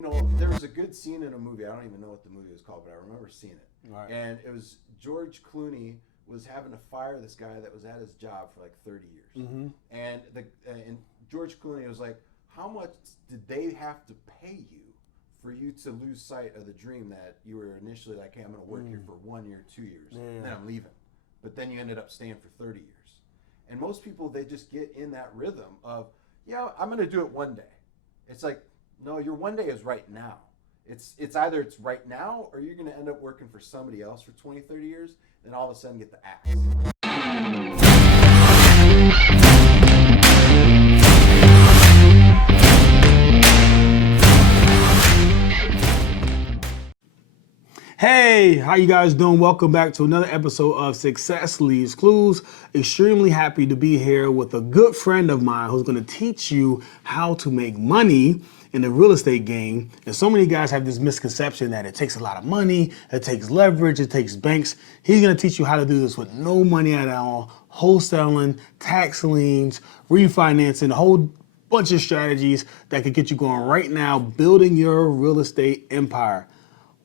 There was a good scene in a movie. I don't even know what the movie was called, but I remember seeing it. Right. And it was George Clooney was having to fire this guy that was at his job for like 30 years. Mm-hmm. And George Clooney was like, how much did they have to pay you for you to lose sight of the dream that you were initially like, hey, I'm going to work here for 1 year, 2 years, and then I'm leaving. But then you ended up staying for 30 years. And most people, they just get in that rhythm of, yeah, I'm going to do it one day. It's like, no, your one day is right now. It's either it's right now or you're going to end up working for somebody else for 20, 30 years, then all of a sudden get the axe. Hey, how you guys doing? Welcome back to another episode of Success Leaves Clues. Extremely happy to be here with a good friend of mine who's going to teach you how to make money in the real estate game. And so many guys have this misconception that it takes a lot of money, it takes leverage, it takes banks. He's going to teach you how to do this with no money at all, wholesaling, tax liens, refinancing, a whole bunch of strategies that could get you going right now, building your real estate empire.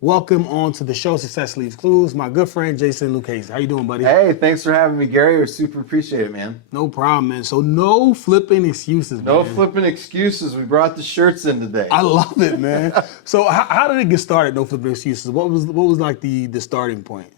Welcome on to the show, Success Leaves Clues. My good friend, Jason Lucchesi. How you doing, buddy? Hey, thanks for having me, Gary. I super appreciate it, man. No problem, man. So no flipping excuses, man. No flipping excuses. We brought the shirts in today. I love it, man. So how did it get started, no flipping excuses? What was like the starting point?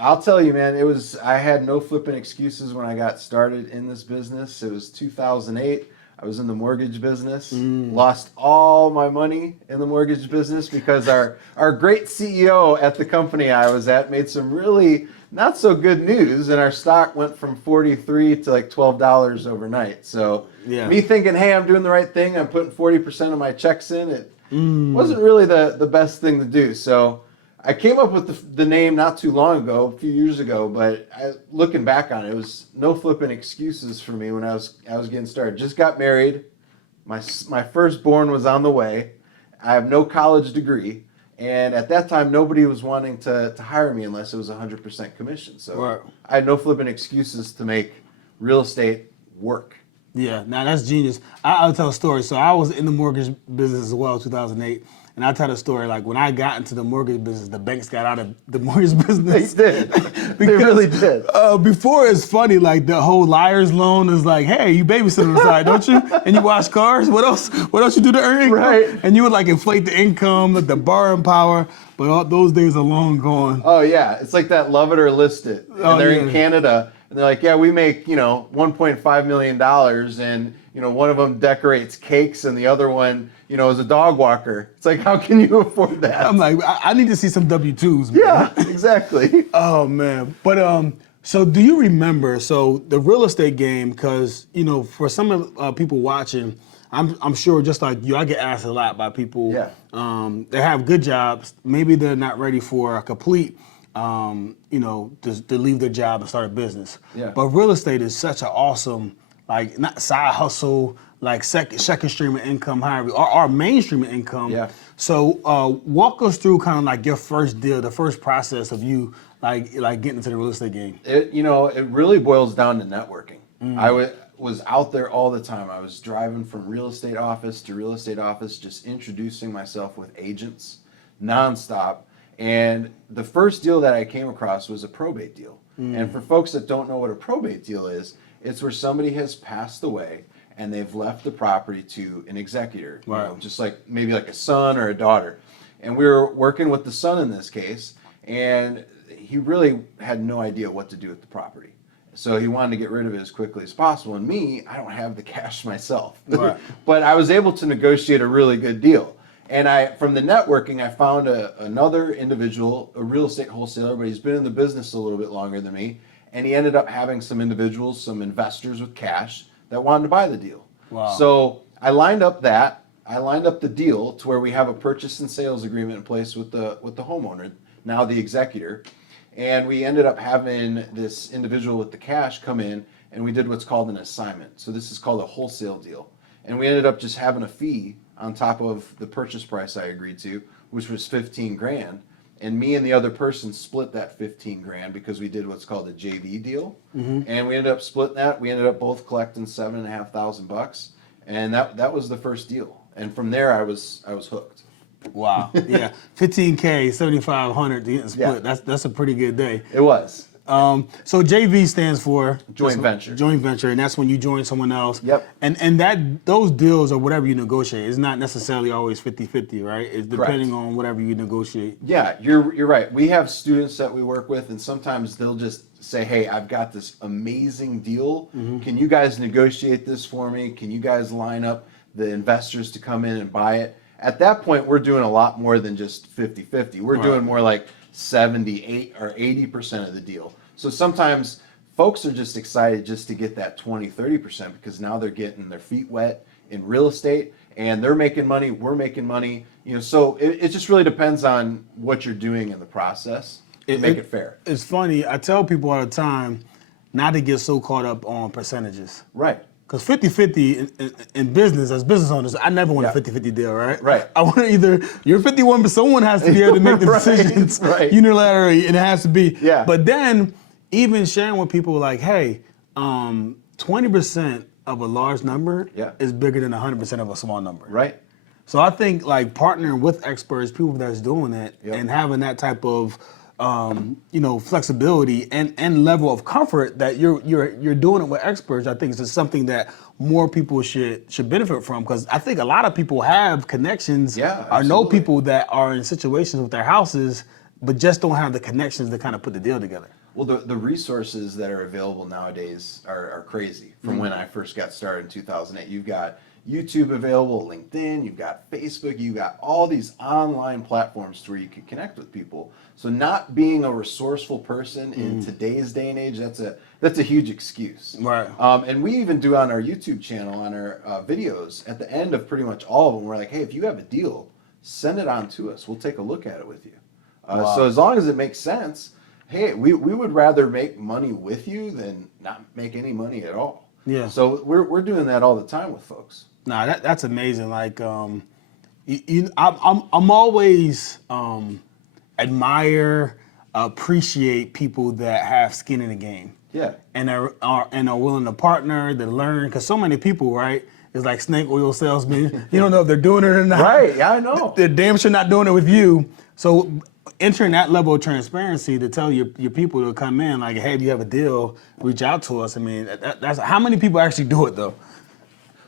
I'll tell you, man, I had no flipping excuses when I got started in this business. It was 2008. I was in the mortgage business, lost all my money in the mortgage business because our great CEO at the company I was at made some really not so good news, and our stock went from 43 to like $12 overnight. So me thinking, hey, I'm doing the right thing, I'm putting 40% of my checks in, it wasn't really the best thing to do. So I came up with the name not too long ago, a few years ago, but looking back on it, it was no flipping excuses for me when I was getting started. Just got married. My firstborn was on the way. I have no college degree. And at that time, nobody was wanting to hire me unless it was 100% commission. So I had no flipping excuses to make real estate work. Yeah, now that's genius. I'll tell a story. So I was in the mortgage business as well, 2008. And I tell the story, like when I got into the mortgage business, the banks got out of the mortgage business. They did. They really did. Before it's funny, like the whole liar's loan is like, hey, you babysit on the side, don't you? And you wash cars. What else? What else you do to earn income? Right. And you would like inflate the income, the borrowing power. But all those days are long gone. Oh yeah, it's like that love it or list it. And they're in Canada, and they're like, yeah, we make $1.5 million, and one of them decorates cakes, and the other one is a dog walker. It's like, how can you afford that? I'm like, I need to see some W-2s, man. Yeah, exactly. Oh man, but so do you remember? So the real estate game, because for some of people watching, I'm sure just like you, I get asked a lot by people. Yeah. They have good jobs. Maybe they're not ready for a complete, to leave their job and start a business. Yeah. But real estate is such an awesome, like not side hustle, like second stream of income, however, or our mainstream of income. Yeah. So walk us through kind of like your first deal, the first process of you like getting into the real estate game. It really boils down to networking. I was out there all the time. I was driving from real estate office to real estate office, just introducing myself with agents nonstop. And the first deal that I came across was a probate deal. And for folks that don't know what a probate deal is, it's where somebody has passed away and they've left the property to an executor, just like maybe like a son or a daughter. And we were working with the son in this case, and he really had no idea what to do with the property. So he wanted to get rid of it as quickly as possible. And me, I don't have the cash myself. Right. But I was able to negotiate a really good deal. And from the networking, I found another individual, a real estate wholesaler, but he's been in the business a little bit longer than me. And he ended up having some individuals, some investors with cash that wanted to buy the deal. Wow. So I lined up the deal to where we have a purchase and sales agreement in place with the homeowner, now the executor. And we ended up having this individual with the cash come in, and we did what's called an assignment. So this is called a wholesale deal. And we ended up just having a fee on top of the purchase price I agreed to, which was 15 grand. And me and the other person split that 15 grand because we did what's called a JV deal. And we ended up splitting that. We ended up both collecting $7,500 bucks. And that was the first deal. And from there I was hooked. Wow. Yeah. 15K, 7,500 to get split. Yeah. That's a pretty good day. It was. So JV stands for Joint venture. Joint venture, and that's when you join someone else. Yep. And that those deals or whatever you negotiate is not necessarily always 50-50, right? It's depending on whatever you negotiate. Yeah, you're right. We have students that we work with, and sometimes they'll just say, "Hey, I've got this amazing deal. Can you guys negotiate this for me? Can you guys line up the investors to come in and buy it?" At that point, we're doing a lot more than just 50-50. We're doing more like 78 or 80% of the deal. So sometimes folks are just excited just to get that 20-30% because now they're getting their feet wet in real estate and they're making money, we're making money. So it just really depends on what you're doing in the process to make it fair. It's funny. I tell people all the time not to get so caught up on percentages. Right. Because 50-50 in business, as business owners, I never want a 50-50 deal, right? Right. I want either, you're 51, but someone has to be able to make the decisions unilaterally, and it has to be. Yeah. But then, even sharing with people like, hey, 20% of a large number is bigger than 100% of a small number. Right. So I think like partnering with experts, people that's doing it, and having that type of flexibility and level of comfort that you're doing it with experts, I think is just something that more people should benefit from, because I think a lot of people have connections or know people that are in situations with their houses, but just don't have the connections to kind of put the deal together. Well, the resources that are available nowadays are crazy. From when I first got started in 2008, you've got YouTube available, LinkedIn, you've got Facebook, you've got all these online platforms to where you can connect with people. So not being a resourceful person in today's day and age, that's a huge excuse. Right. And we even do on our YouTube channel, on our videos, at the end of pretty much all of them, we're like, hey, if you have a deal, send it on to us. We'll take a look at it with you. So as long as it makes sense, hey, we would rather make money with you than not make any money at all. Yeah. So we're doing that all the time with folks. Nah, that's amazing. Like, I'm always admire, appreciate people that have skin in the game. Yeah. And are willing to partner, to learn, because so many people, right? It's like snake oil salesmen. You don't know if they're doing it or not. Right. Yeah, I know. They're damn sure not doing it with you. So entering that level of transparency to tell your people to come in, like, hey, if you have a deal, reach out to us. I mean, that's how many people actually do it though?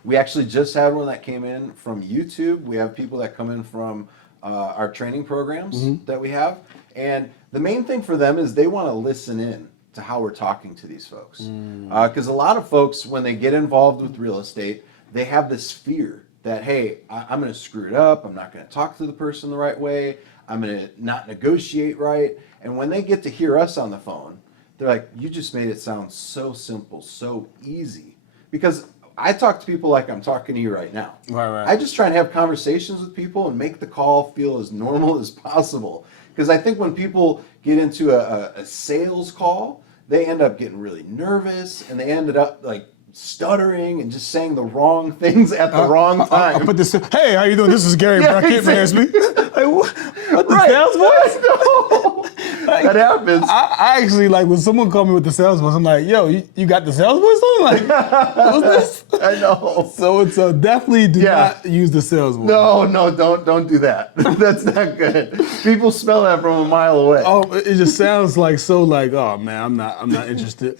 We actually just had one that came in from YouTube. We have people that come in from our training programs that we have. And the main thing for them is they want to listen in to how we're talking to these folks. Because a lot of folks, when they get involved with real estate, they have this fear that, hey, I'm going to screw it up. I'm not going to talk to the person the right way. I'm going to not negotiate right. And when they get to hear us on the phone, they're like, you just made it sound so simple, so easy. Because I talk to people like I'm talking to you right now. Right. I just try and have conversations with people and make the call feel as normal as possible. Because I think when people get into a sales call, they end up getting really nervous and they ended up like stuttering and just saying the wrong things at the wrong time. I put this. Hey, how you doing? This is Gary Brackett. Exactly. Like, what the sales voice? No. That happens. I actually, like, when someone called me with the sales voice, I'm like, yo, you got the sales voice on? Like, what's this? I know. So it's definitely do not use the sales voice. No, don't do that. That's not good. People smell that from a mile away. Oh, it just sounds like so like, oh man, I'm not interested.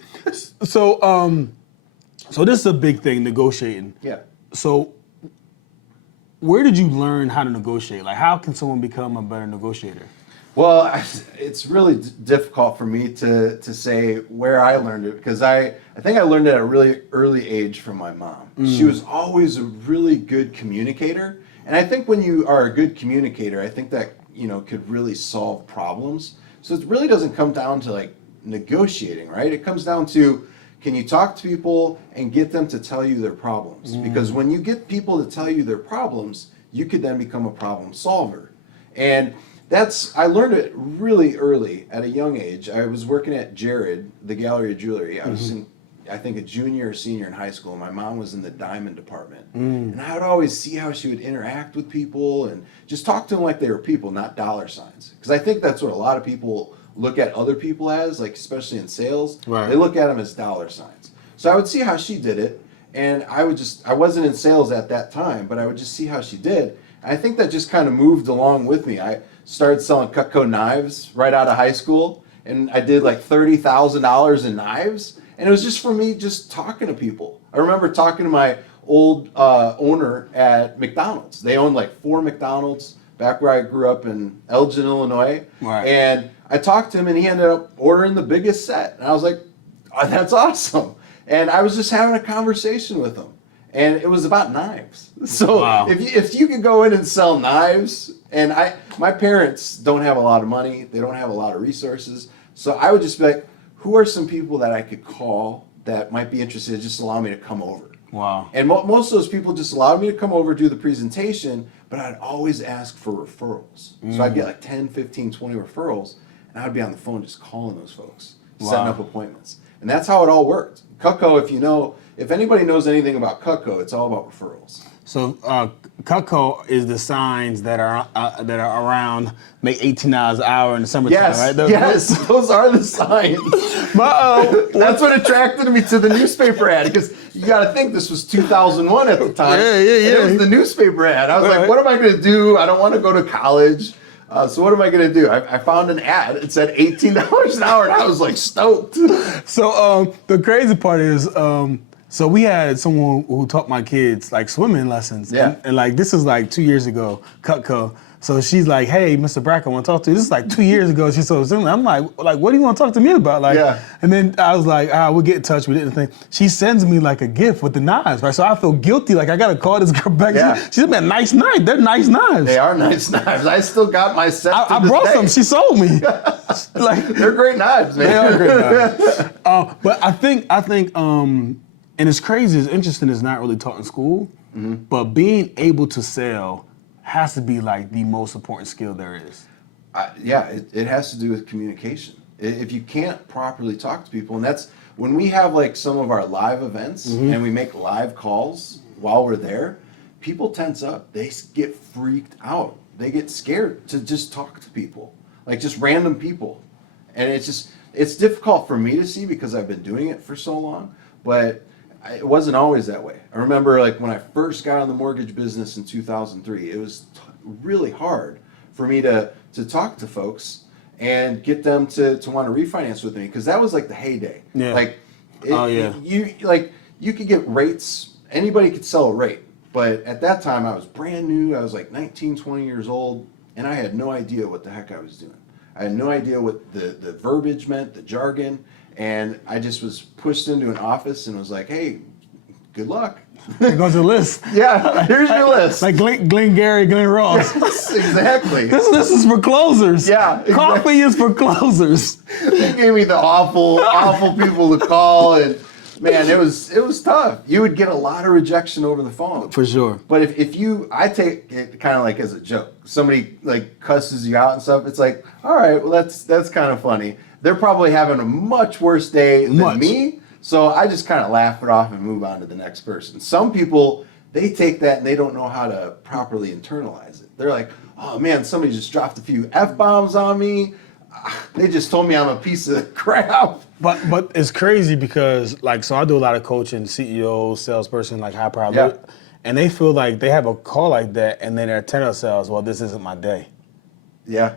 So this is a big thing, negotiating. Yeah. So where did you learn how to negotiate? Like, how can someone become a better negotiator? Well, it's really difficult for me to say where I learned it, because I think I learned it at a really early age from my mom. She was always a really good communicator. And I think when you are a good communicator, I think that, could really solve problems. So it really doesn't come down to like negotiating, right? It comes down to, can you talk to people and get them to tell you their problems? Because when you get people to tell you their problems, you could then become a problem solver. And I learned it really early at a young age. I was working at Jared, the Gallery of Jewelry. I was I think a junior or senior in high school. My mom was in the diamond department. And I would always see how she would interact with people and just talk to them like they were people, not dollar signs. Because I think that's what a lot of people look at other people as, like especially in sales. Right. They look at them as dollar signs. So I would see how she did it. And I wasn't in sales at that time, but I would just see how she did. I think that just kind of moved along with me. I started selling Cutco knives right out of high school, and I did like $30,000 in knives, and it was just for me just talking to people. I remember talking to my old owner at McDonald's. They owned like 4 McDonald's back where I grew up in Elgin, Illinois. Right. And I talked to him, and he ended up ordering the biggest set. And I was like, oh, that's awesome. And I was just having a conversation with him. And it was about knives. So wow. if you could go in and sell knives, and my parents don't have a lot of money, they don't have a lot of resources. So I would just be like, who are some people that I could call that might be interested, just allow me to come over? Wow. And most of those people just allowed me to come over, do the presentation, but I'd always ask for referrals. So I'd get like 10, 15, 20 referrals, and I'd be on the phone just calling those folks, setting up appointments. And that's how it all worked. Cutco, if anybody knows anything about Cutco, it's all about referrals. So Cutco is the signs that are around, make $18 an hour in the summertime, Yes, right? yes, those are the signs. That's what attracted me to the newspaper ad, because you got to think this was 2001 at the time. Yeah. And it was the newspaper ad. I was like, what am I going to do? I don't want to go to college. So what am I going to do? I found an ad. It said $18 an hour, and I was like stoked. So the crazy part is, so we had someone who taught my kids like swimming lessons. Yeah. And like this is like 2 years ago, Cutco. So she's like, hey, Mr. Brackett, I want to talk to you. This is like 2 years ago. She's so similar. I'm like, what do you want to talk to me about? Like, Yeah. And then I was like, we'll get in touch. We didn't think. She sends me like a gift with the knives, right? So I feel guilty. Like I got to call this girl back. Yeah. She sent me a nice knife. They're nice knives. They are nice knives. I still got my set. I brought some. She sold me. Like They're great knives, man. they are great knives. But I think, and it's crazy, it's interesting, it's not really taught in school, but being able to sell has to be like the most important skill there is. It has to do with communication. If you can't properly talk to people, and that's when we have like some of our live events and we make live calls while we're there, people tense up. They get freaked out. They get scared to just talk to people, like just random people. And it's difficult for me to see because I've been doing it for so long, but it wasn't always that way. I remember like when I first got in the mortgage business in 2003, it was really hard for me to talk to folks and get them to want to refinance with me, because that was like the heyday. Yeah. Like, you could get rates, anybody could sell a rate, but at that time I was brand new, I was like 19, 20 years old, and I had no idea what the heck I was doing. I had no idea what the verbiage meant, the jargon, and I just was pushed into an office and was like, hey, good luck. It goes to the list. Yeah, here's your list. Like Glenn Gary, Glenn Ross. Yes, exactly. This is for closers. Yeah, exactly. Coffee is for closers. They gave me the awful people to call, and man, it was tough. You would get a lot of rejection over the phone. For sure. But I take it kind of like as a joke. Somebody like cusses you out and stuff. It's like, all right, well that's kind of funny. They're probably having a much worse day than me. So I just kind of laugh it off and move on to the next person. Some people, they take that and they don't know how to properly internalize it. They're like, oh man, somebody just dropped a few F-bombs on me. They just told me I'm a piece of crap. But it's crazy because like, so I do a lot of coaching, CEO, salesperson, like high power. Yeah. And they feel like they have a call like that and then they're telling themselves, well, this isn't my day. Yeah.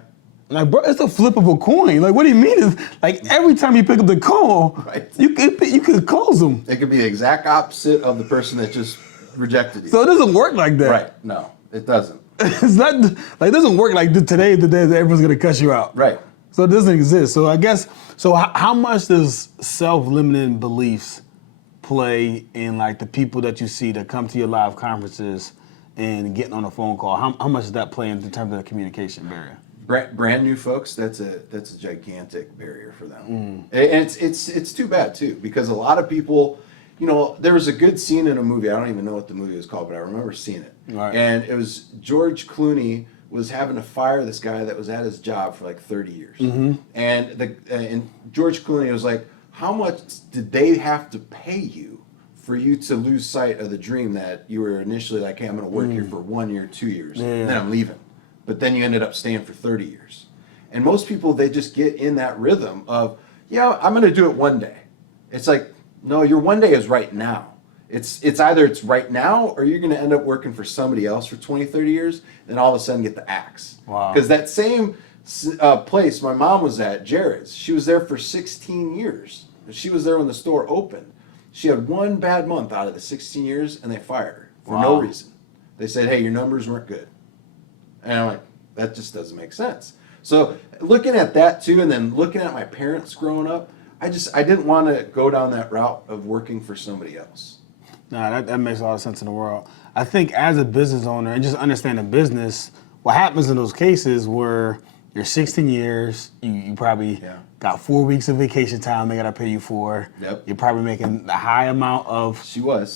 Like, bro, it's a flip of a coin. Like, what do you mean? It's like every time you pick up the call, Right. you could close them. It could be the exact opposite of the person that just rejected you. So it doesn't work like that. Right. No, it doesn't. It's not like, it doesn't work like today is the day that everyone's gonna cuss you out. Right. So it doesn't exist. So I guess, so how much does self-limiting beliefs play in like the people that you see that come to your live conferences and getting on a phone call? How much does that play in terms of the communication barrier? Brand new folks, that's a gigantic barrier for them. And it's too bad too, because a lot of people, there was a good scene in a movie. I don't even know what the movie was called, but I remember seeing it. Right. And it was George Clooney was having to fire this guy that was at his job for like 30 years. And George Clooney was like, how much did they have to pay you for you to lose sight of the dream that you were initially like, hey, I'm going to work here for 1 year, 2 years, and then I'm leaving. But then you ended up staying for 30 years. And most people, they just get in that rhythm of, I'm going to do it one day. It's like, no, your one day is right now. It's either it's right now or you're going to end up working for somebody else for 20, 30 years, and all of a sudden get the axe. Wow. Because that same place my mom was at, Jared's, she was there for 16 years. She was there when the store opened. She had one bad month out of the 16 years, and they fired her for no reason. They said, hey, your numbers weren't good. And I'm like, that just doesn't make sense. So looking at that too, and then looking at my parents growing up, I didn't want to go down that route of working for somebody else. No, that makes a lot of sense in the world. I think as a business owner and just understanding business, what happens in those cases where you're 16 years, you probably got 4 weeks of vacation time they got to pay you for. Yep. You're probably making a high amount of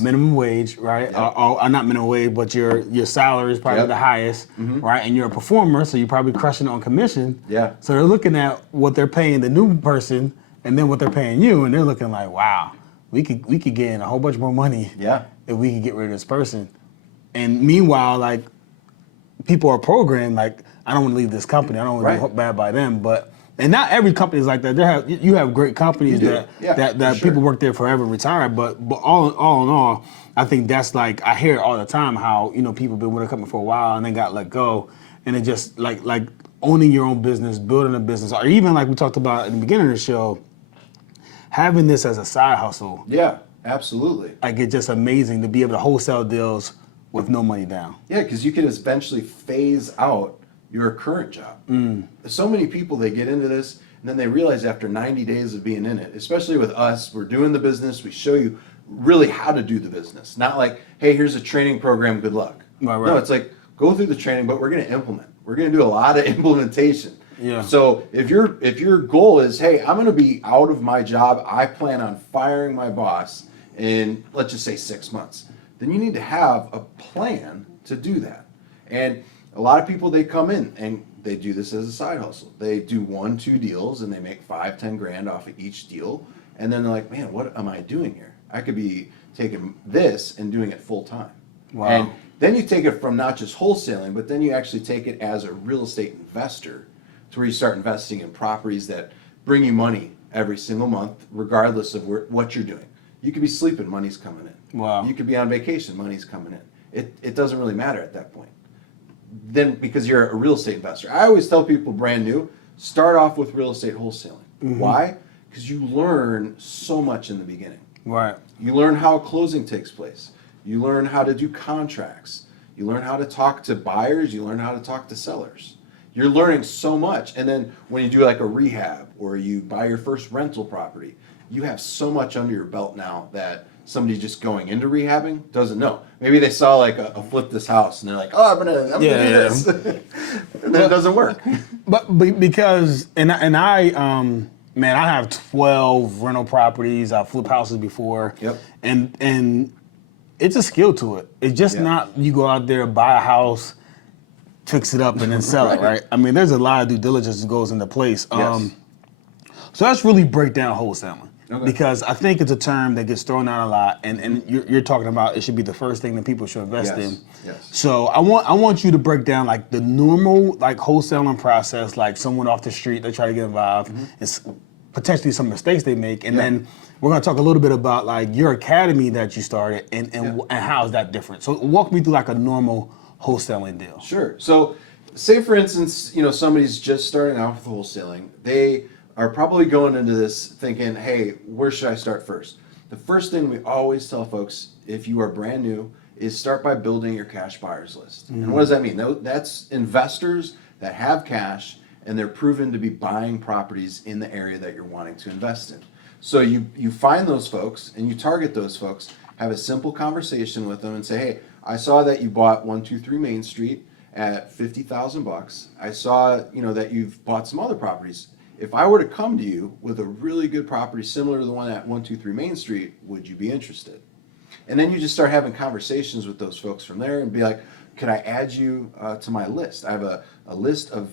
minimum wage, right? Yep. Or not minimum wage, but your salary is probably the highest, right? And you're a performer, so you're probably crushing on commission. Yeah. So they're looking at what they're paying the new person and then what they're paying you, and they're looking like, wow, we could get in a whole bunch more money if we could get rid of this person. And meanwhile, like, people are programmed like, I don't want to leave this company. I don't want to be bad by them. And not every company is like that. You have great companies that people work there forever and retire. But all in all, I think that's like, I hear it all the time how, people been with a company for a while and then got let go. And it just like owning your own business, building a business, or even like we talked about at the beginning of the show, having this as a side hustle. Yeah, absolutely. Like, it's just amazing to be able to wholesale deals with no money down. Yeah, because you can eventually phase out your current job. So many people, they get into this and then they realize after 90 days of being in it, especially with us, we're doing the business, we show you really how to do the business. Not like, hey, here's a training program, good luck. Right. No, it's like, go through the training, but we're going to implement. We're going to do a lot of implementation. Yeah. So if your goal is, hey, I'm going to be out of my job, I plan on firing my boss in, let's just say 6 months, then you need to have a plan to do that. And a lot of people, they come in and they do this as a side hustle. They do 1-2 deals and they make $5-10 grand off of each deal. And then they're like, man, what am I doing here? I could be taking this and doing it full time. Wow. And then you take it from not just wholesaling, but then you actually take it as a real estate investor to where you start investing in properties that bring you money every single month, regardless of what you're doing. You could be sleeping, money's coming in. Wow. You could be on vacation, money's coming in. It doesn't really matter at that point. Then, because you're a real estate investor. I always tell people brand new, start off with real estate wholesaling. Why? Because you learn so much in the beginning. Right. You learn how closing takes place. You learn how to do contracts. You learn how to talk to buyers. You learn how to talk to sellers. You're learning so much. And then when you do like a rehab or you buy your first rental property, you have so much under your belt now that somebody just going into rehabbing doesn't know. Maybe they saw like a flip this house and they're like, oh, I'm gonna do this. And then it doesn't work. But because, and I man, I have 12 rental properties. I've flipped houses before. Yep. And it's a skill to it. It's just not you go out there, buy a house, fix it up, and then sell it, right? I mean, there's a lot of due diligence that goes into place. Yes. So let's really break down wholesaling. Okay. Because I think it's a term that gets thrown out a lot, and you're talking about it should be the first thing that people should invest in. Yes. So I want you to break down like the normal like wholesaling process, like someone off the street they try to get involved, it's potentially some mistakes they make, and then we're gonna talk a little bit about like your academy that you started and how is that different. So walk me through like a normal wholesaling deal. Sure. So say for instance, somebody's just starting out with wholesaling. They are probably going into this thinking, hey, where should I start first? The first thing we always tell folks, if you are brand new, is start by building your cash buyers list. And what does that mean? That's investors that have cash and they're proven to be buying properties in the area that you're wanting to invest in. So you find those folks and you target those folks, have a simple conversation with them and say, hey, I saw that you bought 123 Main Street at $50,000. I saw, that you've bought some other properties. If I were to come to you with a really good property similar to the one at 123 Main Street, would you be interested? And then you just start having conversations with those folks from there and be like, could I add you to my list? I have a list of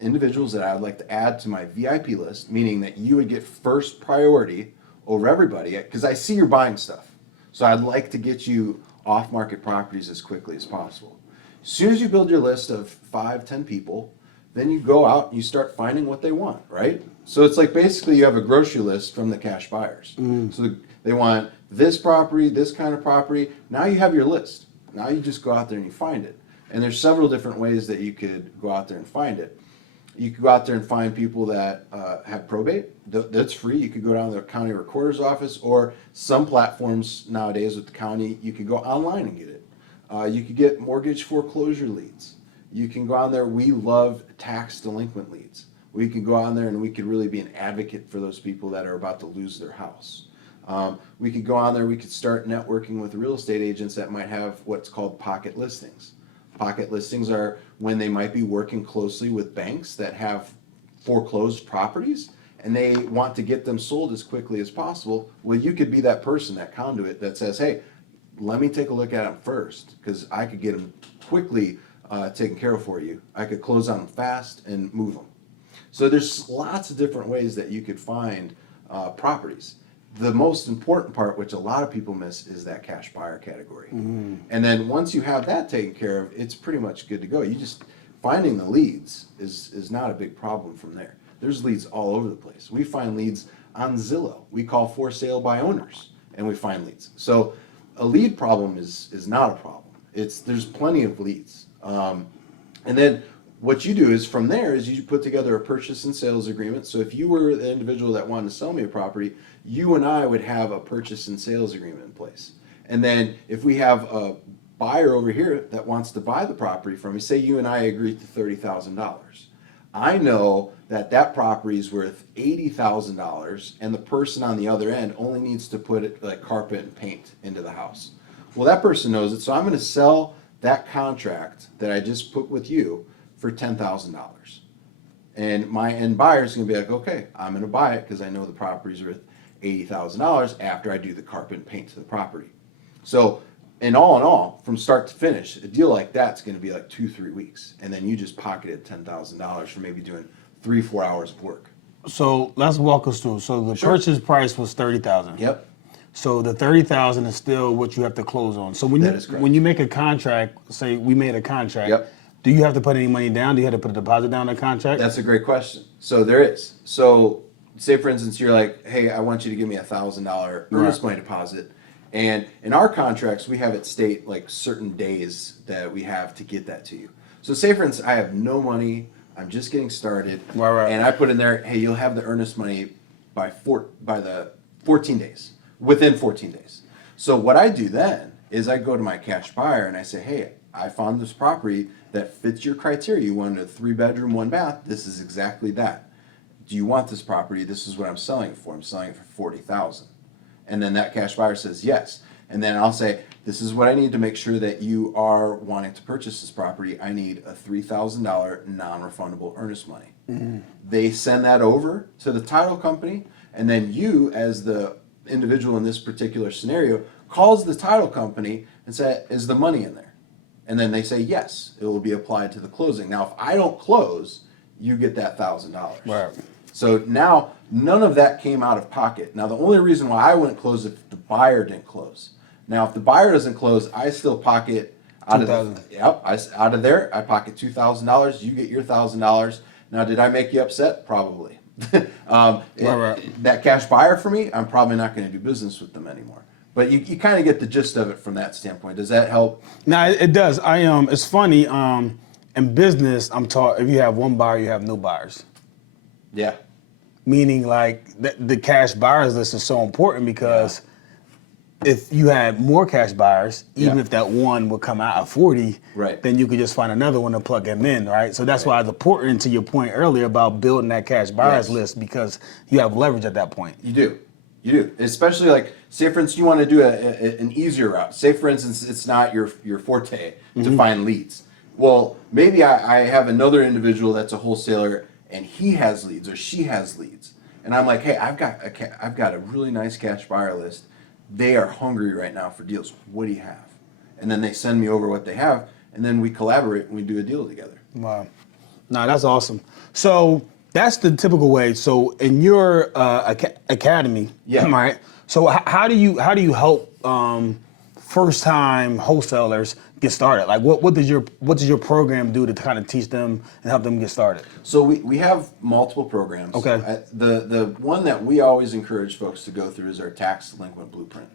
individuals that I would like to add to my VIP list, meaning that you would get first priority over everybody, because I see you're buying stuff. So I'd like to get you off-market properties as quickly as possible. As soon as you build your list of 5-10 people, then you go out and you start finding what they want, right? So it's like basically you have a grocery list from the cash buyers. So They want this property, this kind of property. Now you have your list. Now you just go out there and you find it. And there's several different ways that you could go out there and find it. You could go out there and find people that have probate. That's free. You could go down to the county recorder's office, or some platforms nowadays with the county, you could go online and get it. You could get mortgage foreclosure leads. You can go on there. We love tax delinquent leads. We can go on there and we could really be an advocate for those people that are about to lose their house. We could go on there. We could start networking with real estate agents that might have what's called pocket listings. Pocket listings are when they might be working closely with banks that have foreclosed properties and they want to get them sold as quickly as possible. Well, you could be that person, that conduit that says, hey, let me take a look at them first, because I could get them quickly taken care of for you. I could close on them fast and move them. So there's lots of different ways that you could find properties. The most important part, which a lot of people miss, is that cash buyer category. And then once you have that taken care of, it's pretty much good to go. You just, finding the leads is not a big problem from there. There's leads all over the place. We find leads on Zillow. We call for sale by owners, and we find leads. So a lead problem is not a problem. There's plenty of leads. And then what you do is from there is you put together a purchase and sales agreement. So if you were the individual that wanted to sell me a property, you and I would have a purchase and sales agreement in place. And then if we have a buyer over here that wants to buy the property from me, say you and I agree to $30,000. I know that that property is worth $80,000 and the person on the other end only needs to put it like carpet and paint into the house. Well, that person knows it, so I'm going to sell that contract that I just put with you for $10,000. And my end buyer is going to be like, okay, I'm going to buy it because I know the property's worth $80,000 after I do the carpet and paint to the property. So, in all, from start to finish, a deal like that's going to be like 2-3 weeks. And then you just pocketed $10,000 for maybe doing 3-4 hours of work. So let's walk us through. So the purchase price was $30,000. Yep. So the $30,000 is still what you have to close on. So when you make a contract, say we made a contract, Yep. Do you have to put any money down? Do you have to put a deposit down on the contract? That's a great question. So there is. So say for instance, you're like, hey, I want you to give me $1,000 earnest money deposit. And in our contracts, we have it state like certain days that we have to get that to you. So say for instance, I have no money, I'm just getting started, Right. and I put in there, hey, you'll have the earnest money by the 14 days, within 14 days. So what I do then is I go to my cash buyer and I say, hey, I found this property that fits your criteria. You wanted a 3-bedroom, 1-bath. This is exactly that. Do you want this property? This is what I'm selling it for. I'm selling it for $40,000. And then that cash buyer says yes. And then I'll say, this is what I need to make sure that you are wanting to purchase this property. I need a $3,000 non-refundable earnest money. Mm-hmm. They send that over to the title company, and then you, as the individual in this particular scenario, calls the title company and say, is the money in there? And then they say yes, it will be applied to the closing. Now, if I don't close, you get that $1,000. Right. So now none of that came out of pocket. Now the only reason why I wouldn't close if the buyer didn't close. Now if the buyer doesn't close, I still pocket out of there. I pocket $2,000. You get your $1,000. Now did I make you upset? Probably. That cash buyer for me, I'm probably not going to do business with them anymore. But you kind of get the gist of it from that standpoint. Does that help? No, it does. It's funny. In business, I'm taught if you have one buyer, you have no buyers. Yeah. Meaning, like the cash buyers list is so important because if you had more cash buyers, even if that one would come out at 40, then you could just find another one to plug them in, right? So that's why it's important to your point earlier about building that cash buyers list, because you have leverage at that point. You do. You do. Especially like, say for instance, you want to do an easier route. Say for instance, it's not your forte to find leads. Well, maybe I have another individual that's a wholesaler and he has leads or she has leads. And I'm like, hey, I've got a really nice cash buyer list. They are hungry right now for deals. What do you have? And then they send me over what they have, and then we collaborate and we do a deal together. Wow. No, that's awesome. So that's the typical way. So in your academy, right? So how do you help first-time wholesalers get started? Like, what does your program do to kind of teach them and help them get started? So we have multiple programs. Okay. The one that we always encourage folks to go through is our tax delinquent blueprint,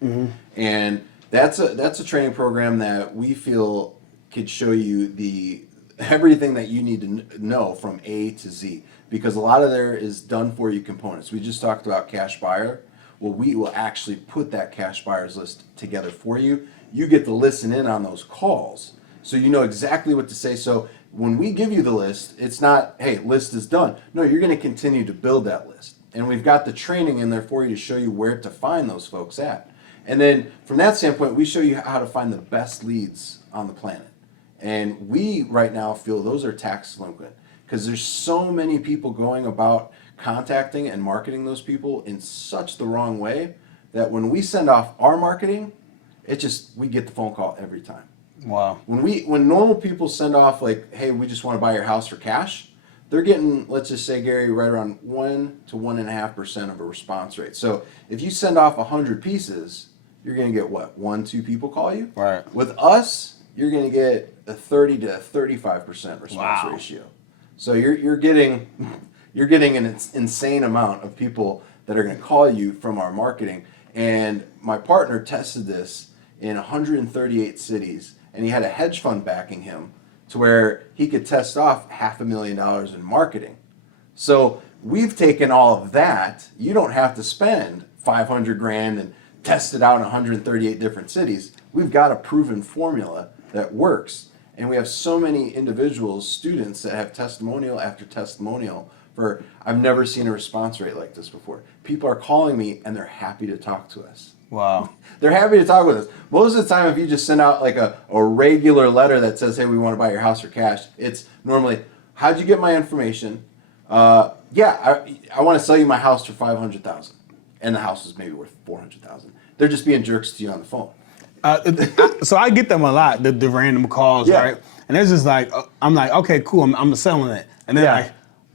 and that's a training program that we feel could show you everything that you need to know from A to Z, because a lot of there is done for you components. We just talked about cash buyer. Well, we will actually put that cash buyers list together for you. You get to listen in on those calls, so you know exactly what to say. So when we give you the list, it's not, hey, list is done. No, you're going to continue to build that list. And we've got the training in there for you to show you where to find those folks at. And then from that standpoint, we show you how to find the best leads on the planet. And we right now feel those are tax delinquent, because there's so many people going about contacting and marketing those people in such the wrong way that when we send off our marketing, we get the phone call every time. Wow. When normal people send off like, hey, we just want to buy your house for cash, they're getting, let's just say, Gary, right around 1 to 1.5% of a response rate. So if you send off 100 pieces, you're going to get what, 1-2 people call you? Right. With us, you're going to get a 30 to 35% response ratio. So you're getting an insane amount of people that are going to call you from our marketing. And my partner tested this in 138 cities, and he had a hedge fund backing him to where he could test off $500,000 in marketing. So we've taken all of that. You don't have to spend $500,000 and test it out in 138 different cities. We've got a proven formula that works. And we have so many individuals, students, that have testimonial after testimonial for, I've never seen a response rate like this before. People are calling me and they're happy to talk to us. Wow. They're happy to talk with us. Most of the time, if you just send out like a regular letter that says, hey, we want to buy your house for cash, it's normally, how'd you get my information? I want to sell you my house for $500,000. And the house is maybe worth $400,000. They're just being jerks to you on the phone. So I get them a lot, the random calls, right? And it's just like, I'm like, okay, cool, I'm selling it. And they're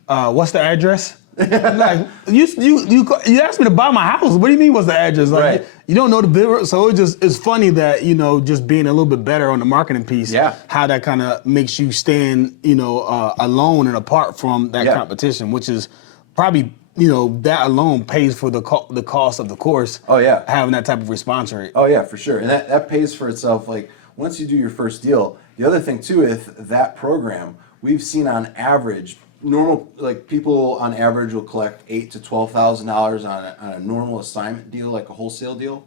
like, what's the address? I'm like, you asked me to buy my house. What do you mean what's the address? Like, you don't know the bidder. So it's funny that, just being a little bit better on the marketing piece, how that kind of makes you stand, alone and apart from that competition, which is probably, that alone pays for the cost of the course. Oh, yeah. Having that type of response rate. Oh, yeah, for sure. And that pays for itself. Like, once you do your first deal, the other thing, too, with that program, we've seen on average, people on average will collect $8,000 to $12,000 on a normal assignment deal, like a wholesale deal.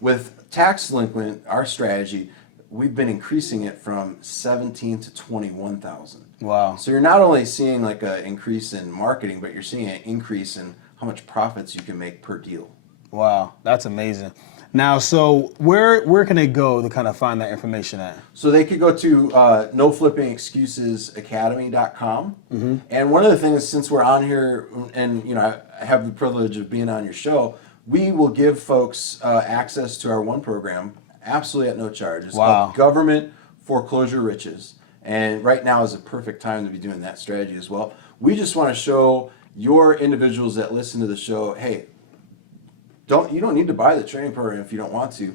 With tax delinquent, our strategy, we've been increasing it from $17,000 to $21,000. Wow. So you're not only seeing like an increase in marketing, but you're seeing an increase in how much profits you can make per deal. Wow, that's amazing. Now, so where can they go to kind of find that information at? So they could go to noflippingexcusesacademy.com. And one of the things, since we're on here and I have the privilege of being on your show, we will give folks access to our one program absolutely at no charge. It's called Government Foreclosure Riches. And right now is a perfect time to be doing that strategy as well. We just want to show your individuals that listen to the show, hey, you don't need to buy the training program if you don't want to.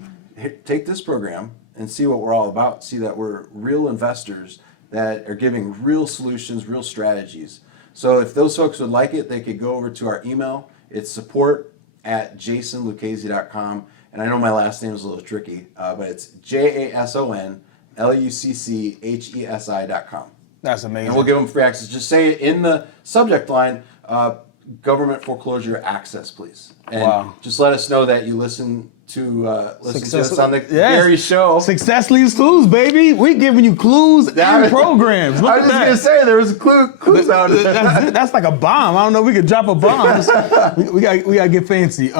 Take this program and see what we're all about. See that we're real investors that are giving real solutions, real strategies. So if those folks would like it, they could go over to our email. It's support@jasonluchesi.com. And I know my last name is a little tricky, but it's JASONLUCCHESI.com. That's amazing. And we'll give them free access. Just say it in the subject line, government foreclosure access, please. And just let us know that you listen to us on the Gary Show. Success leaves clues, baby. We're giving you clues and programs. I was just going to say, there was clues out there. That's like a bomb. I don't know if we could drop a bomb. we got to get fancy.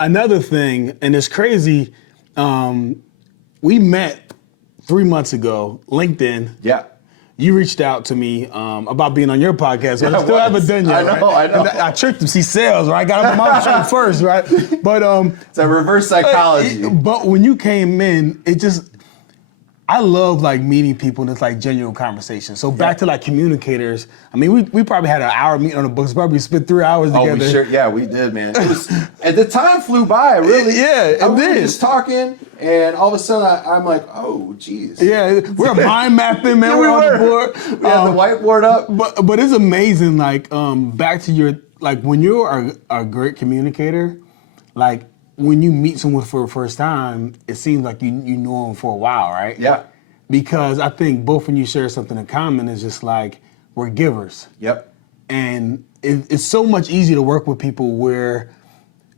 Another thing, and it's crazy, we met 3 months ago, LinkedIn. Yeah. You reached out to me about being on your podcast. I still haven't done yet. I know. I tricked him. See, sales, right? Got him on my show first, right? But it's a reverse psychology. But when you came in, I love like meeting people and it's like genuine conversation. So back to like communicators. I mean, we probably had an hour meeting on the books. Probably spent 3 hours together. We did, man. It was, at the time flew by, really. Yeah, it did. We were just talking, And all of a sudden, I'm like, oh, geez. Yeah, we're mind mapping, man. Yeah, we're on the board. We had the whiteboard up. But it's amazing. Like back to your when you're a great communicator, like when you meet someone for the first time, it seems like you know them for a while, right? Yeah. Because I think both of you share something in common. Is just like we're givers. Yep. And it's so much easier to work with people where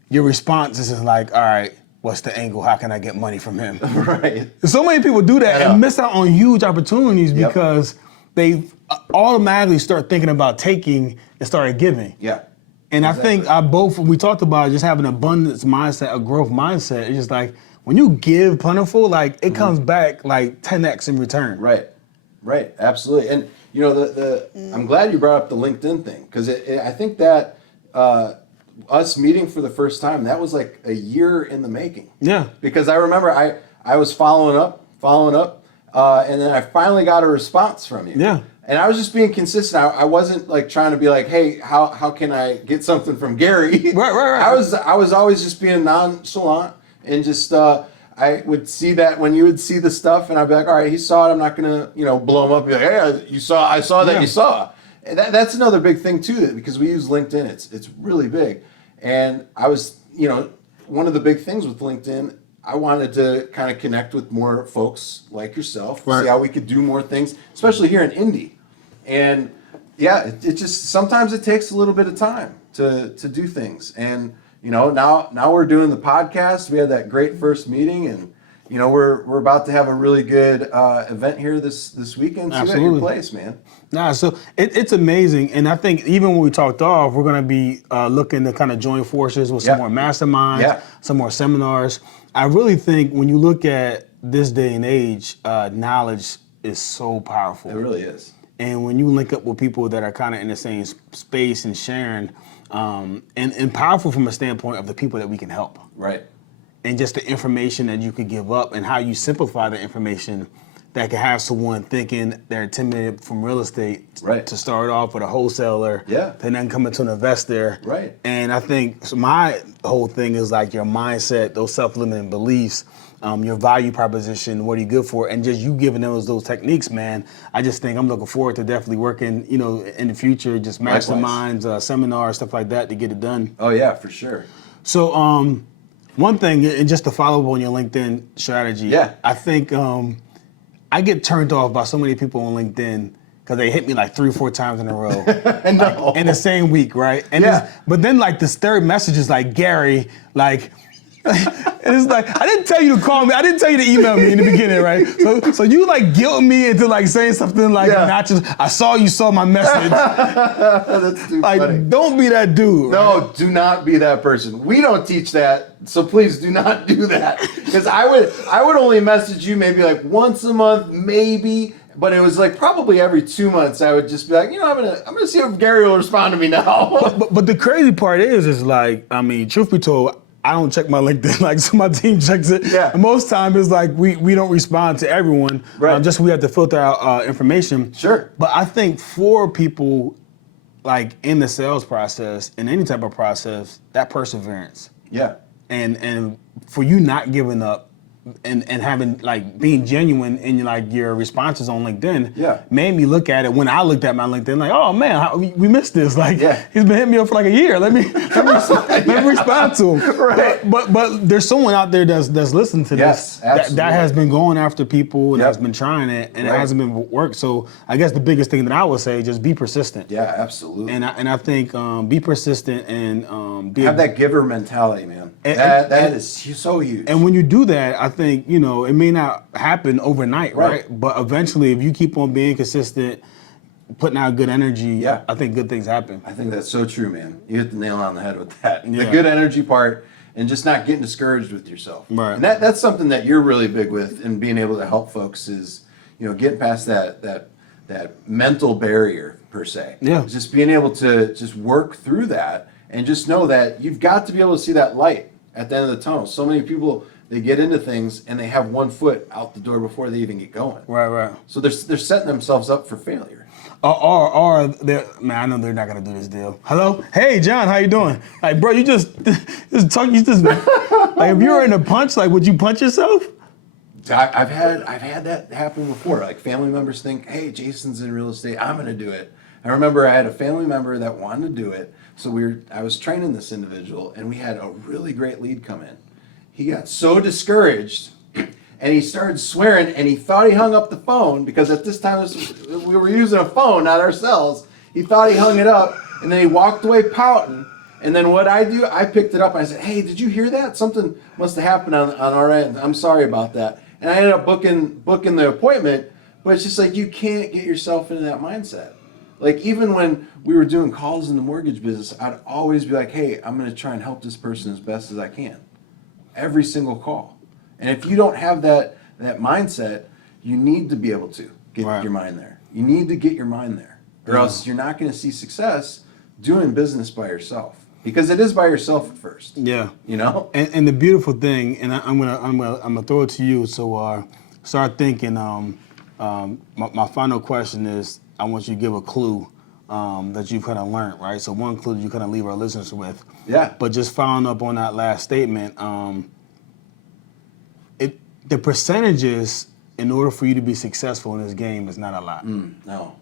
your response is just like, all right, what's the angle? How can I get money from him? Right. So many people do that and miss out on huge opportunities because they automatically start thinking about taking and started giving. Yeah. And exactly. I think we talked about just having an abundance mindset, a growth mindset. It's just like when you give plentiful, like it comes back like 10x in return. Right. Right. Absolutely. And you know, I'm glad you brought up the LinkedIn thing because I think that us meeting for the first time, that was like a year in the making. Yeah. Because I remember I was following up, and then I finally got a response from you. Yeah. And I was just being consistent. I wasn't like trying to be like, hey, how can I get something from Gary? Right. I was always just being nonchalant and just I would see that when you would see the stuff, and I'd be like, all right, he saw it. I'm not gonna blow him up and be like, hey, I saw that you saw. And that's another big thing too, because we use LinkedIn. It's really big, and I was one of the big things with LinkedIn. I wanted to kind of connect with more folks like yourself, see how we could do more things, especially here in Indy. And yeah, it just sometimes it takes a little bit of time to do things. And now we're doing the podcast. We had that great first meeting, and we're about to have a really good event here this weekend too at your place, man. Nah, so it's amazing, and I think even when we talked off, we're going to be looking to kind of join forces with some more masterminds, some more seminars. I really think when you look at this day and age, knowledge is so powerful. It really is. And when you link up with people that are kind of in the same space and sharing, and powerful from a standpoint of the people that we can help. Right. And just the information that you could give up and how you simplify the information that could have someone thinking they're intimidated from real estate to start off with a wholesaler, and then come into an investor. Right. And I think my whole thing is like your mindset, those self-limiting beliefs, your value proposition, what are you good for, and just you giving those techniques, man. I just think I'm looking forward to definitely working, in the future, just masterminds, seminars, stuff like that to get it done. Oh yeah, for sure. So one thing, and just to follow up on your LinkedIn strategy, I think I get turned off by so many people on LinkedIn because they hit me like 3 or 4 times in a row. Like, in the same week, right? And but then like this third message is like, Gary, like, and it's like, I didn't tell you to call me. I didn't tell you to email me in the beginning, right? So you like guilt me into like saying something like, not just, I saw you saw my message. That's too funny. Don't be that dude. No, right? Do not be that person. We don't teach that, so please do not do that. Because I would only message you maybe like once a month, maybe. But it was like probably every 2 months I would just be like, I'm gonna see if Gary will respond to me now. but the crazy part is like, I mean, truth be told, I don't check my LinkedIn, like, so my team checks it. Yeah. And most time it's like we don't respond to everyone. Right. Just we have to filter out information. Sure. But I think for people like in the sales process, in any type of process, that perseverance. Yeah. And for you not giving up and having like being genuine in like your responses on LinkedIn made me look at it when I looked at my LinkedIn like, oh man, we missed this. Like he's been hitting me up for like a year. Let me respond to him. Right. But there's someone out there that's listening to this that has been going after people and has been trying it and it hasn't been worked. So I guess the biggest thing that I would say, just be persistent. Yeah, absolutely. And I think be persistent and have that giver mentality, man. That is so huge. And when you do that, I think, it may not happen overnight, right? But eventually, if you keep on being consistent, putting out good energy, I think good things happen. I think that's so true, man. You hit the nail on the head with that. The good energy part and just not getting discouraged with yourself. Right. And that's something that you're really big with and being able to help folks is, getting past that mental barrier, per se. Yeah. Just being able to just work through that and just know that you've got to be able to see that light at the end of the tunnel. So many people, they get into things and they have one foot out the door before they even get going. Right. So they're setting themselves up for failure. Or man, I know they're not gonna do this deal. Hello, hey John, how you doing? Like, bro, you just talk. You just like, if you were in a punch, like, would you punch yourself? I've had that happen before. Like family members think, hey, Jason's in real estate, I'm gonna do it. I remember I had a family member that wanted to do it. So I was training this individual, and we had a really great lead come in. He got so discouraged, and he started swearing, and he thought he hung up the phone, because at this time we were using a phone, not our cells. He thought he hung it up, and then he walked away pouting. And then what I do, I picked it up, and I said, hey, did you hear that? Something must have happened on our end. I'm sorry about that. And I ended up booking the appointment, but it's just like you can't get yourself into that mindset. Like even when we were doing calls in the mortgage business, I'd always be like, hey, I'm going to try and help this person as best as I can. Every single call. And if you don't have that mindset, you need to be able to get your mind there. You need to get your mind there, or else you're not going to see success doing business by yourself. Because it is by yourself at first. Yeah. You know? And the beautiful thing, and I'm gonna throw it to you, so start thinking, my final question is, I want you to give a clue that you've kind of learned, right? So one clue that you kind of leave our listeners with. Yeah. But just following up on that last statement, the percentages in order for you to be successful in this game is not a lot. No.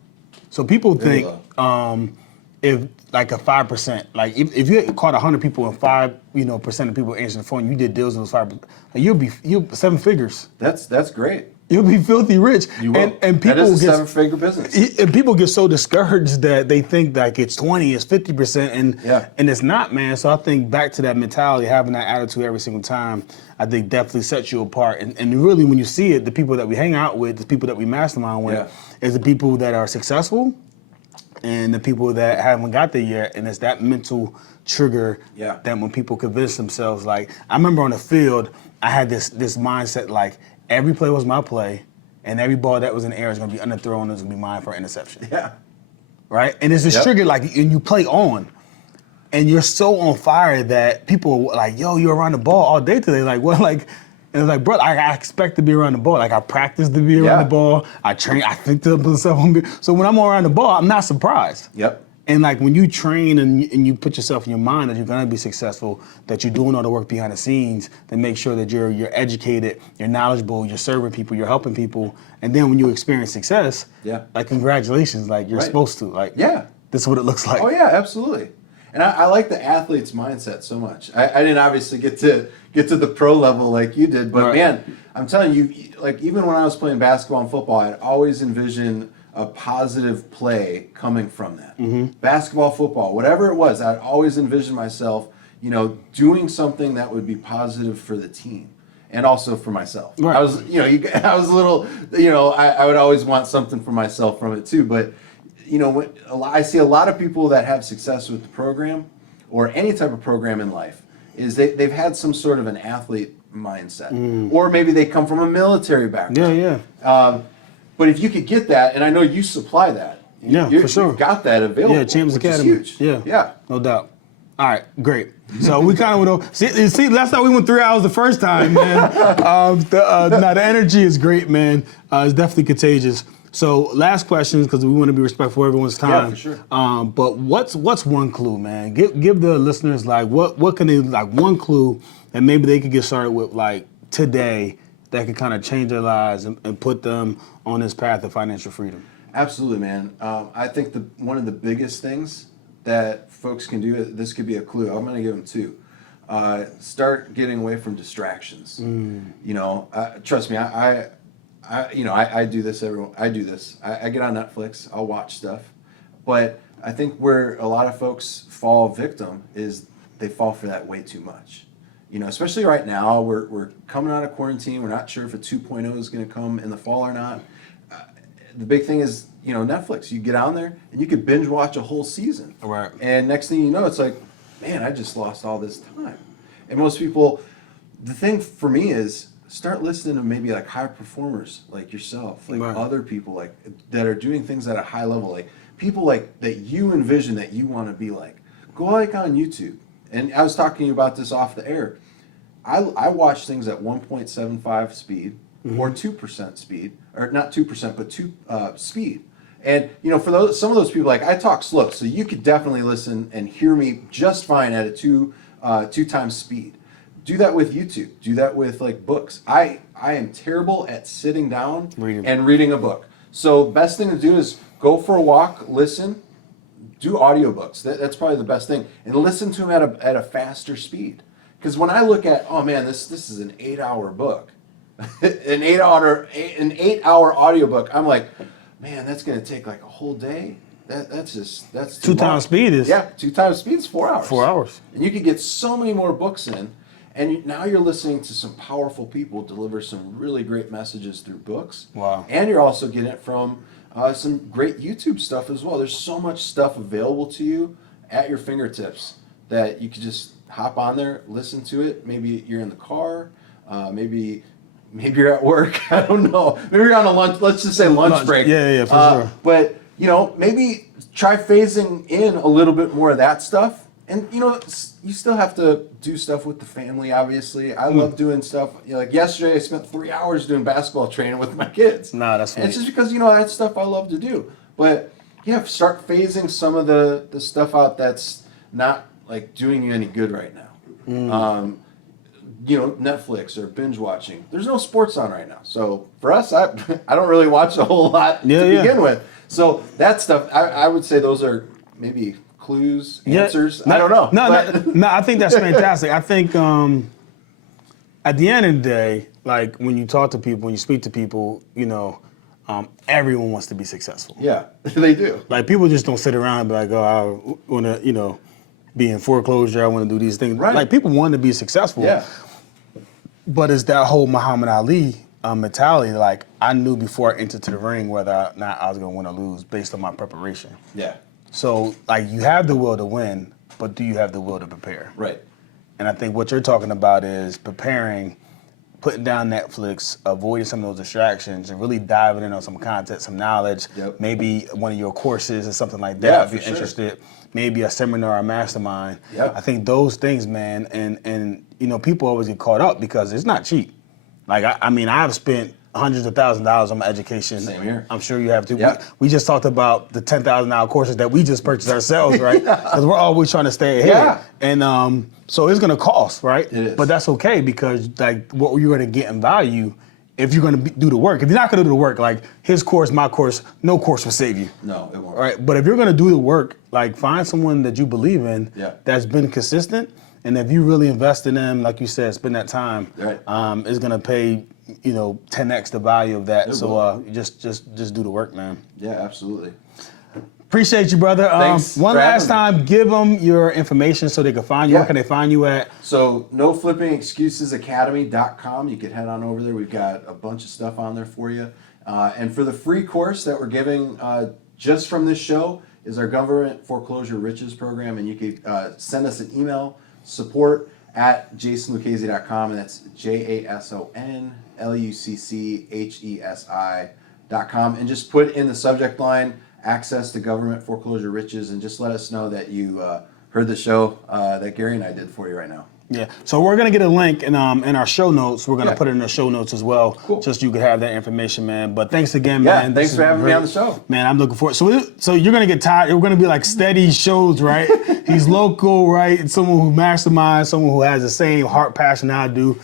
So people Very think if like a 5%, like if you caught 100 people and 5% of people answering the phone, you did deals with those 5%, like you'll 7 figures. That's great. You'll be filthy rich. You will. And people that is a get 7-figure business. And people get so discouraged that they think like it's 20, it's 50%, and it's not, man. So I think back to that mentality, having that attitude every single time, I think definitely sets you apart. And really, when you see it, the people that we hang out with, the people that we mastermind with, is the people that are successful and the people that haven't got there yet. And it's that mental trigger that when people convince themselves, like, I remember on the field, I had this mindset, like, every play was my play, and every ball that was in the air is going to be underthrown and it's going to be mine for an interception. Yeah. Right? And it's this trigger, like, and you play on, and you're so on fire that people are like, yo, you're around the ball all day today. Like, what? Like, and it's like, bro, I expect to be around the ball. Like, I practice to be around the ball. I train, I think to myself. So when I'm around the ball, I'm not surprised. Yep. And like when you train and you put yourself in your mind that you're gonna be successful, that you're doing all the work behind the scenes, to make sure that you're educated, you're knowledgeable, you're serving people, you're helping people, and then when you experience success, like congratulations, like you're supposed to, like this is what it looks like. Oh yeah, absolutely. And I like the athlete's mindset so much. I didn't obviously get to the pro level like you did, but man, I'm telling you, like even when I was playing basketball and football, I'd always envision a positive play coming from that. Basketball, football, whatever it was, I'd always envision myself, doing something that would be positive for the team and also for myself. I was, I was a little, I would always want something for myself from it too. But, I see a lot of people that have success with the program or any type of program in life is they've had some sort of an athlete mindset, or maybe they come from a military background. But if you could get that, and I know you supply that. For sure. You've got that available. Yeah, Champions which Academy. Is huge. Yeah. No doubt. All right, great. So we kind of went over. See, last time we went 3 hours the first time, man. The energy is great, man. It's definitely contagious. So last questions, because we want to be respectful of everyone's time. Yeah, for sure. But what's one clue, man? Give the listeners like what can they, like one clue that maybe they could get started with like today that could kind of change their lives and put them on this path of financial freedom? Absolutely, man. I think one of the biggest things that folks can do, this could be a clue. I'm going to give them 2. Start getting away from distractions. Trust me, I do this. I do this. I get on Netflix. I'll watch stuff, but I think where a lot of folks fall victim is they fall for that way too much. Especially right now, we're coming out of quarantine. We're not sure if a 2.0 is going to come in the fall or not. The big thing is, Netflix. You get on there and you could binge watch a whole season. Right. And next thing you know, it's like, man, I just lost all this time. And most people, the thing for me is start listening to maybe like high performers like yourself, like other people like that are doing things at a high level, like people like that you envision that you want to be like. Go like on YouTube. And I was talking to you about this off the air. I watch things at 1.75 speed or 2% speed, or not 2%, but 2 speed. And for some of those people, like I talk slow, so you could definitely listen and hear me just fine at a 2 times speed. do that with YouTube. Do that with like books. I am terrible at sitting down and reading a book. So best thing to do is go for a walk, listen, do audiobooks. That's probably the best thing. And listen to them at a faster speed. Because when I look at, oh man, this is an 8-hour book. an 8-hour audiobook, I'm like, man, that's gonna take like a whole day. That's two times speed is 2 times speed is 4 hours. 4 hours. And you could get so many more books in. And now you're listening to some powerful people deliver some really great messages through books. Wow. And you're also getting it from some great YouTube stuff as well. There's so much stuff available to you at your fingertips that you could just hop on there, listen to it. Maybe you're in the car. Maybe you're at work. I don't know. Maybe you're on a lunch. Let's just say lunch break. Yeah, for sure. But maybe try phasing in a little bit more of that stuff. And you still have to do stuff with the family. Obviously, I love doing stuff. Like yesterday, I spent 3 hours doing basketball training with my kids. Nah, that's and it's just because that's stuff I love to do. But yeah, start phasing some of the stuff out that's not like doing you any good right now. Netflix or binge watching. There's no sports on right now. So for us, I don't really watch a whole lot to begin with. So that stuff, I would say those are maybe clues, answers. I don't know. No, I think that's fantastic. I think at the end of the day, like when you talk to people, when you speak to people, everyone wants to be successful. Yeah, they do. Like people just don't sit around and be like, oh, I want to, be in foreclosure. I want to do these things. Right. Like people want to be successful. Yeah. But it's that whole Muhammad Ali mentality. Like I knew before I entered to the ring whether or not I was going to win or lose based on my preparation. Yeah. So like you have the will to win, but do you have the will to prepare? Right. And I think what you're talking about is preparing, putting down Netflix, avoiding some of those distractions, and really diving in on some content, some knowledge. Yep. Maybe one of your courses or something like that if you're sure. interested. Maybe a seminar or mastermind. Yep. I think those things, man, and people always get caught up because it's not cheap. Like I've spent hundreds of thousands of dollars on my education. Same here. I'm sure you have too. Yep. We just talked about the $10,000 courses that we just purchased ourselves, right? Because we're always trying to stay ahead. Yeah. And so it's gonna cost, right? It is. But that's okay because like what you're gonna get in value if you're gonna do the work. If you're not gonna do the work, like his course, my course, no course will save you. No, it won't. All right. But if you're gonna do the work, like find someone that you believe in that's been consistent. And if you really invest in them, like you said, spend that time, it's gonna pay, 10x the value of that. So just do the work, man. Yeah, absolutely. Appreciate you, brother. Thanks one for last having time, give them your information so they can find you. Yeah. Where can they find you at? So noflippingexcusesacademy.com. You can head on over there. We've got a bunch of stuff on there for you. And for the free course that we're giving just from this show is our government foreclosure riches program. And you can send us an email, support@jasonluchesi.com, and that's JASONLUCCHESI.com, and just put in the subject line access to government foreclosure riches, and just let us know that you heard the show that Gary and I did for you right now. Yeah. So we're gonna get a link in our show notes. We're gonna put it in the show notes as well, just so you can have that information, man. But thanks again, man. Yeah, thanks for having me on the show. Man, I'm looking forward. So you're gonna get tired. We're gonna be like steady shows, right? He's local, right? Someone who masterminds, someone who has the same heart passion I do.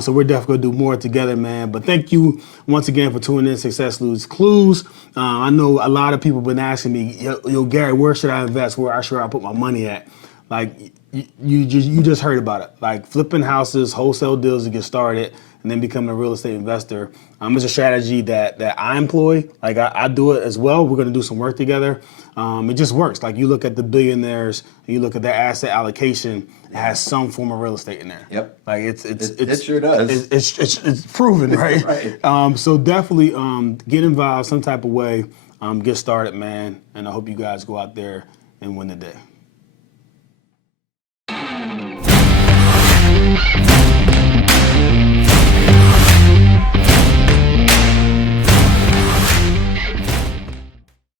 So we're definitely gonna do more together, man. But thank you once again for tuning in. Success Leaves Clues. I know a lot of people have been asking me, yo, Gary, where should I invest? Where should I put my money at? Like. You just heard about it. Like flipping houses, wholesale deals to get started, and then becoming a real estate investor. It's a strategy that I employ. Like I do it as well. We're gonna do some work together. It just works. Like you look at the billionaires, and you look at their asset allocation. It has some form of real estate in there. Yep. Like it sure does. It's proven, right? Right. So definitely get involved some type of way. Get started, man. And I hope you guys go out there and win the day.